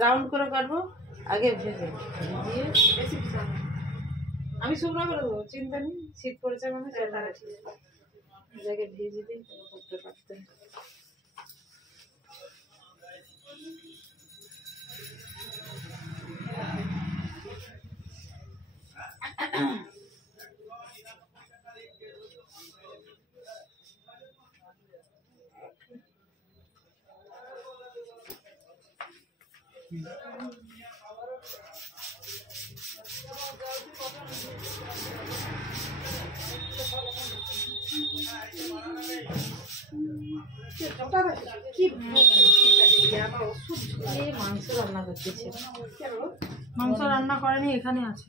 Round করে কাটবো, আগে ভেজে দিয়ে আমি শুকনো করে দেবো, চিন্তা নেই। শীত পড়েছে মানে জায়গায় ভেজে দিই, করতে পারতেন। মাংস রান্না করতেছে, মাংস রান্না করেনি, এখানে আছে।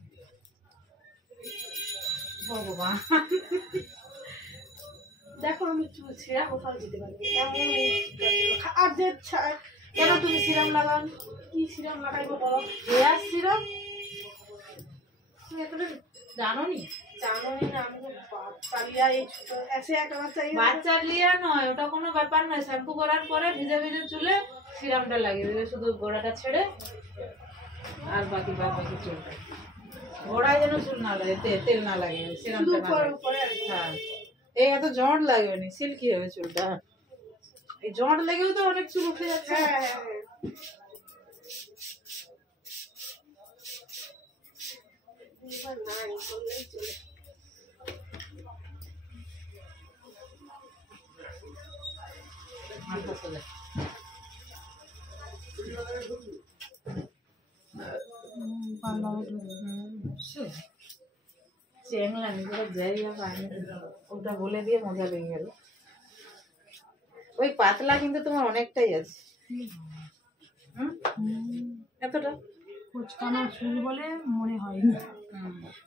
ভগবান দেখো আমি ছেঁড়া কোথাও যেতে পারি আর যে কেন তুমি সিরাম লাগান? কি সিরাম লাগাইবো বলো? হেয়ার সিরাম তুমি এতটা জানো নি? জানোই না, আমি বাচ্চা লিয়া এই ছোট এসে একটা বাচ্চা লিয়া নয়, ওটা কোনো ব্যাপার নয়। শ্যাম্পু করার পরে ভিজে ভিজে চুলে সিরামটা লাগিয়ে দেবে, শুধু গোড়াটা ছেড়ে আর বাকি চুলটা। গোড়ায় যেন চুল না লাগে, তেল না লাগে, সিরামটা না লাগে। হ্যাঁ, এই এত জট লাগবে না, সিল্কি হবে চুলটা। এই জট লেগেও তো অনেক চুল উঠে যাচ্ছে। ওটা বলে দিয়ে মজা লেগে গেল। ওই পাতলা কিন্তু তোমার অনেকটাই আছে। এতটা কোচকানো চুল বলে মনে হয়নি,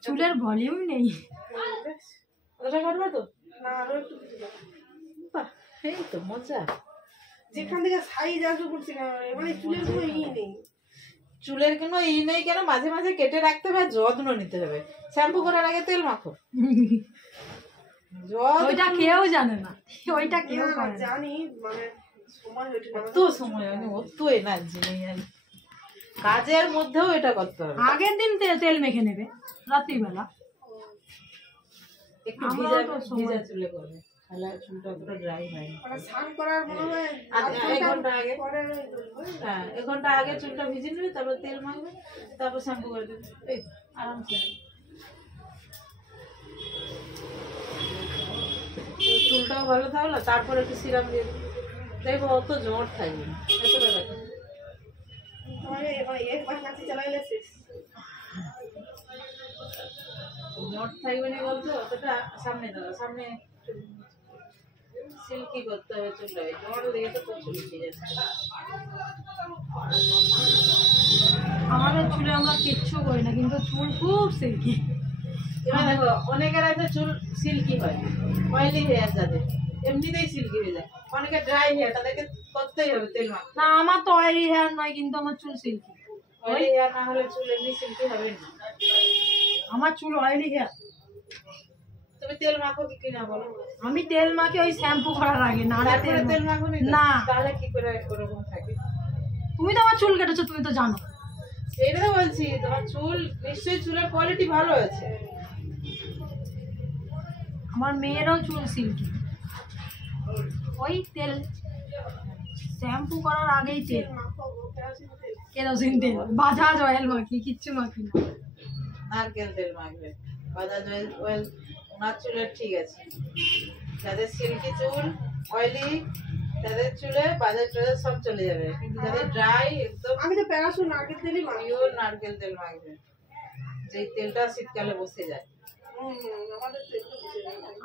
চুলের ভলিউম নেই। ওটা কাটবে তো না, আরো একটু এই তো মজা। যেখান থেকে সাইজ আসবে করছি না, মানে চুলের কোনো নেই। চুলের কোনো নেই কেন, মাঝে মাঝে কেটে রাখতে হবে, যত্ন নিতে হবে। শ্যাম্পু করার আগে তেল মাখো। ওইটা কেউ জানে না, ওইটা কেউ জানি, মানে সময় হয়েছে না, অত সময় হয়নি, অত এনার্জি নেই। কাজের মধ্যেও এটা করতে হবে। আগের দিন তেল মেখে নেবে রাত্রিবেলা, একটু ভিজা চুলে করবে, তাহলে চুলটা পুরো ড্রাই হয়। স্নান করার মনে হয় 1 ঘন্টা আগে, হ্যাঁ 1 ঘন্টা আগে চুলটা ভিজে নেবে, তারপর তেল মাখবে, তারপর শ্যাম্পু করে দেবে, এই আরামসে। চুলটাও ভালো থাকলো, তারপর একটু সিরাম দিয়ে দেবে, দেখবো অত জট থাকবে না। এতটা দেখো জট থাকবে না বলতো, অতটা সামনে দাও, সামনে সিল্কি করতে হবে চুলটা। জট লেগে তো প্রচুর উঠে যাচ্ছে আমাদের চুলে। আমরা কিচ্ছু করি না, কিন্তু চুল খুব সিল্কি। এবার দেখো অনেকের আছে চুল সিল্কি হয়, অয়েলি হেয়ার যাদের এমনিতেই সিল্কি হয়ে যায়। অনেকে ড্রাই হেয়ার, তাদেরকে করতেই হবে তেল মাখা। না, আমার তো অয়েলি হেয়ার নয়, কিন্তু আমার চুল সিল্কি। অয়েলি হেয়ার না হলে চুল এমনি সিল্কি হবে না। আমার চুল অয়েলি হেয়ার। তুমি তেল মাখো কি না বলো? আমি তেল মাখি ওই শ্যাম্পু করার আগে, না তেল মাখো না। তাহলে কি করে ওরকম থাকে? তুমি তো আমার চুল কেটেছো, তুমি তো জানো। সেইটা তো বলছি, তোমার চুল নিশ্চয়ই চুলের কোয়ালিটি ভালো আছে। আমার মেয়েরও চুল সিল্কি, ওই তেল শ্যাম্পু করার আগেই তেল, কেরোসিন তেল, বাজাজ অয়েল মাখি, কিচ্ছু মাখি না। নারকেল তেল মাখবে, বাজাজ অয়েল ওনার চুলের ঠিক আছে। যাদের সিল্কি চুল, অয়েলি, তাদের চুলে বাজাজ টাজাজ সব চলে যাবে, কিন্তু যাদের ড্রাই একদম, আমি তো প্যারাসুট নারকেল তেলই মাখি। পিওর নারকেল তেল মাখবে, যে তেলটা শীতকালে বসে যায়।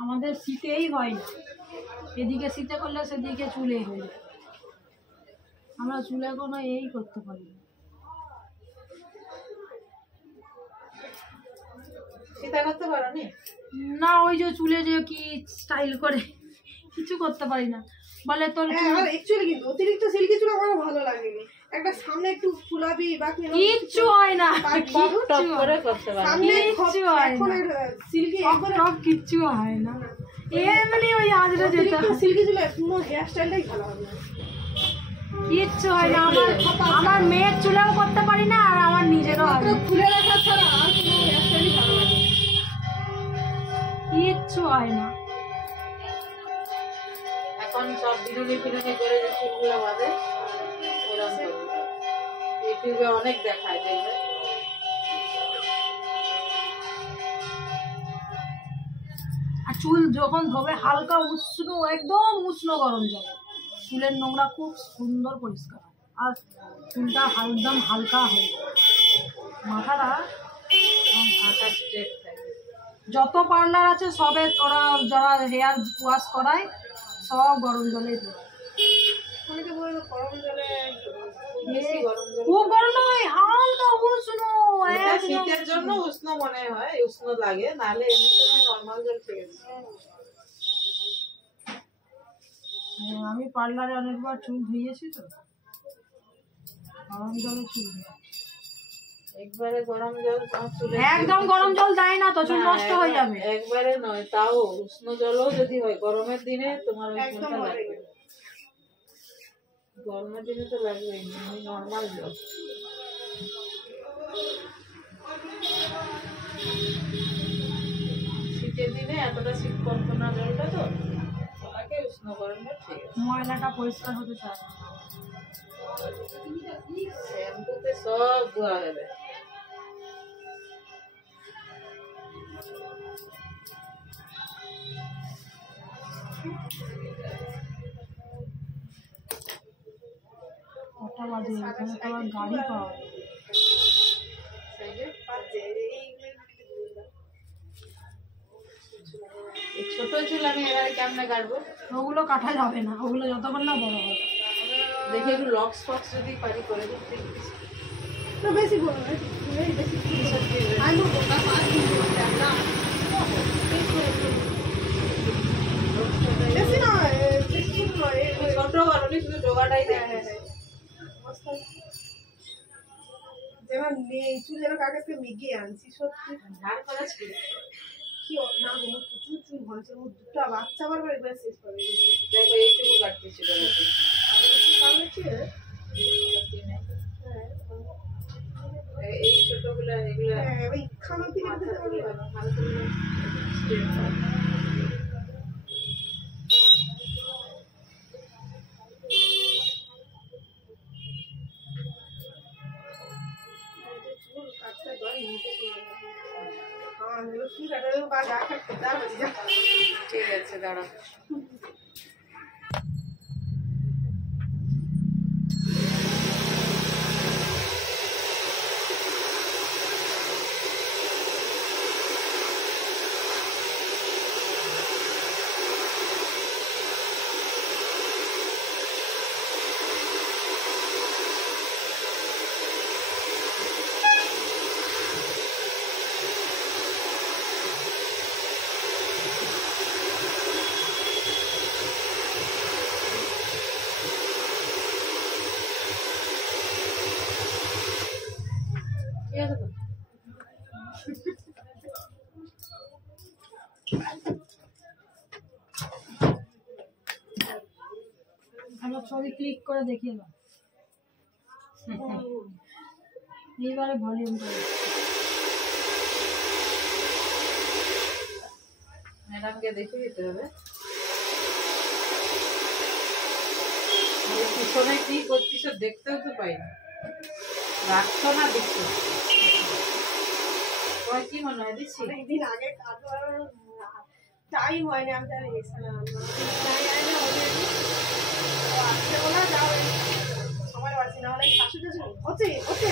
আমাদের শীতেই হয় না, এদিকে শীতে করলে সেদিকে চুলে হয়ে যায়। আমরা চুলে কোনো এই করতে পারি না। শীতা করতে পারো নি? না, ওই যে চুলে যে কি স্টাইল করে কিছু করতে পারি না, বলে তোর অ্যাকচুয়ালি কিন্তু অতিরিক্ত সিল্কি চুল আমার ভালো লাগেনি। একটা সামনে একটু ফুলাবি বা কিচ্ছু হয় না, টপ করে করতে পারো, সামনে কিচ্ছু হয় না, সিল্কি একবারে সব কিচ্ছু হয় না। এমনি ওই আজরে যেতে সিল্কি চুলে পুরো হেয়ার স্টাইলটাই ভালো হবে। কিচ্ছু হয় না। আমার মেয়ের চুলেও করতে পারি না, আর আমার নিজেরও হয় না। খুলে রাখা ছাড়া আর কোনো হেয়ারস্টাইলই ভালো লাগে না। কিচ্ছু হয় না। এখন সব বিনুনি ফিনুনি করে যে চুলগুলো বাঁধে ওরকম করবে। ইউটিউবে অনেক দেখায় দেখবে। আর চুল যখন ধোবে হালকা উষ্ণ, একদম উষ্ণ গরম জলে চুলের নোংরা খুব সুন্দর পরিষ্কার হয়, আর চুলটা একদম হালকা হয়ে যায়। মাথাটা মাথা স্ট্রেট থাকে। যত পার্লার আছে সবে ওরা যারা হেয়ার ওয়াশ করায় সব গরম জলেই ধোয়। অনেকে বলে যে গরম জলে বেশি গরম জল খুব গরম নয়, হালকা উষ্ণ এটা একদম। শীতের জন্য উষ্ণ মনে হয়, উষ্ণ লাগে, নাহলে এমনি সময় নরমাল জল ঠিক আছে। আমি পার্লারে অনেকবার চুল ধুয়েছি তো, গরম জলে চুল ধোয়া। একবারে গরম জল তোমার চুলে একদম গরম জল দেয় না তো, চুল না, নষ্ট হয়ে যাবে। একবারে নয়, তাও উষ্ণ জলও যদি হয় গরমের দিনে তোমার একদম উষ্ণটা লাগবে। গরমের দিনে তো লাগবেই না, নর্মাল জল। শীতের দিনে এতটা শীত করতো না জলটা, তো ওটাকে উষ্ণ গরমে ঠিক আছে। ময়লাটা পরিষ্কার হতে চায় না। শ্যাম্পুতে সব ধোয়া যাবে। কটা বাজে, এখানে তো আবার গাড়ি পাওয়া যায়। সাইডে বাজে এইগুলো এই ছোট চুল আমি এবারে কেমনে কাটবো? ওগুলো কাটা যাবে না, ওগুলো যতক্ষণ না বড় হবে। দেখি একটু লক্স ফক্স যদি পারি করে দিতে। তো বেশি বলো না, বেশি আমি বলবো না 5 দিন না বেশি নয়, বেশি নয়, ছোট কারণে শুধু ডোগাটাই দেখে। যেমন নেই চুল যেন কাকে মিগিয়ে আনছি সত্যি। ধার করা ছিল। কি না গো, প্রচুর চুল হয়েছে, ও দুটো বাচ্চা বারবার একবার শেষ করে দিয়েছে। দেখো এইটুকু কাটতে ছিল নাকি? আমার একটু কাম হচ্ছে। হ্যাঁ এই ছোটগুলা এগুলা হ্যাঁ, ওই খামার থেকে দিতে পারবে না। হালকা স্ট্রেট করা। চুল কাটতে হয় নিতে সময় লাগে। হ্যাঁ, চুল কাটালেও বা যা কাটতে তার হয়ে যায়। ঠিক আছে, দাঁড়া। ঠিক আছে তো? আমার ছবি ক্লিক করে দেখিয়ে দাও। এইবারে ভলিউম ম্যাডামকে দেখে দিতে হবে। পিছনে কি করছিস দেখতেও তো পাই না, রাখছো না দিচ্ছো? তোমার কি মনে হয় দিচ্ছি? অনেকদিন আগে কাটবার টাইম হয়নি, আমি তাহলে গেছিলাম আসতে বলা যাও, সময় পাচ্ছি না, হলে শাশু টাশু হচ্ছে হচ্ছে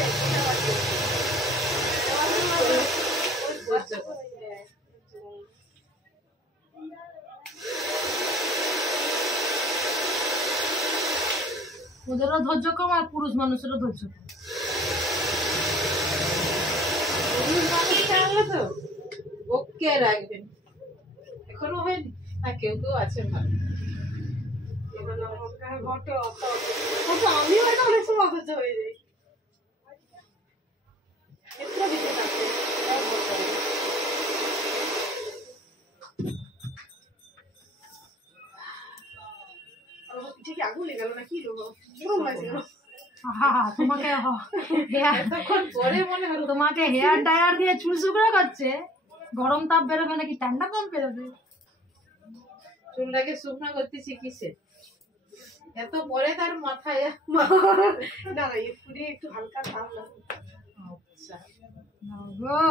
ওদেরও ধৈর্য কম আর পুরুষ মানুষেরও ধৈর্য কম। তো ওকে রাখবেন, এখনো হয়নি না? কেউ কেউ আছে ভালো। ঘটে অত আমিও এটা অনেক সময় অসহ্য হয়ে যাই। ক্ষেত্র দিতে থাকতে পিঠে কি আগুন লেগে গেল না কি লোক গরম লাগছে কেন? আহা, তোমাকে এতক্ষণ পরে মনে হলো তোমাকে হেয়ার ড্রায়ার দিয়ে চুল শুকনো করছে, গরম তাপ বেরোবে নাকি ঠান্ডা তাপ বেরোবে? চুলটাকে শুকনো করতেছি কিসে এত পরে তার মাথায় না না একটু একটু হালকা তাপ লাগবে। আচ্ছা গো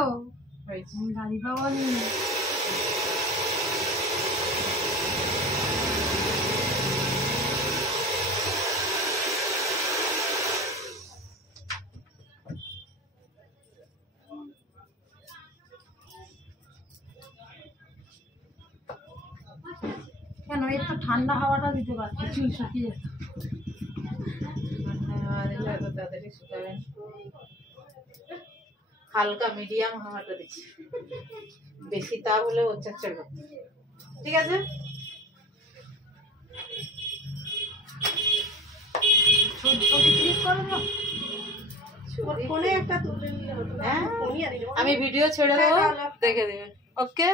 হয়েছে গাড়ি পাবনি। কেন একটু ঠান্ডা হাওয়াটা দিতে পারছি, চুল শুকিয়ে যেত। এত তাড়াতাড়ি শুকাবে না। হালকা মিডিয়াম হাওয়াটা দিচ্ছি, বেশি তাপ হলে চচ্চড় করতে। ঠিক আছে ছবি ক্লিক করো না। ফোনে একটা তুলে নিলে হতো। হ্যাঁ ফোনই আনি না। আমি ভিডিও ছেড়ে দেবো, দেখে দেবে। ওকে